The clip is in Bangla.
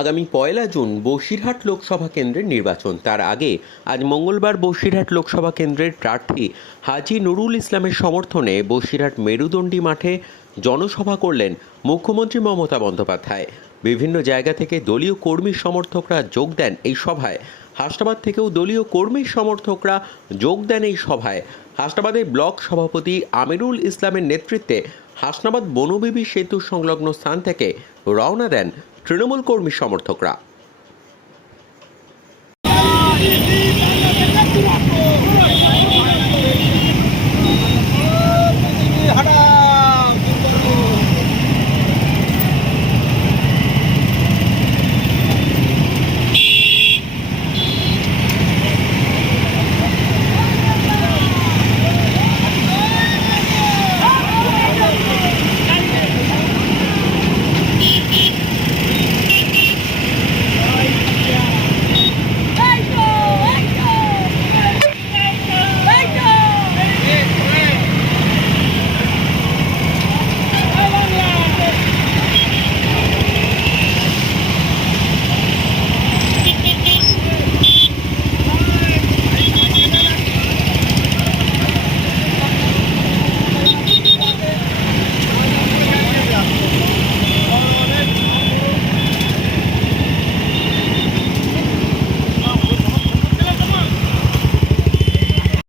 আগামী পয়লা জুন বসিরহাট লোকসভা কেন্দ্রের নির্বাচন। তার আগে আজ মঙ্গলবার বসিরহাট লোকসভা কেন্দ্রের প্রার্থী হাজি নুরুল ইসলামের সমর্থনে বসিরহাট মেরুদণ্ডী মাঠে জনসভা করলেন মুখ্যমন্ত্রী মমতা বন্দ্যোপাধ্যায়। বিভিন্ন জায়গা থেকে দলীয় কর্মী সমর্থকরা যোগ দেন এই সভায়। হাসনাবাদ থেকেও দলীয় কর্মী সমর্থকরা যোগ দেন এই সভায়। হাসনাবাদের ব্লক সভাপতি আমিরুল ইসলামের নেতৃত্বে হাসনাবাদ বনবিবি সেতু সংলগ্ন স্থান থেকে রওনা দেন তৃণমূল কর্মী সমর্থকরা।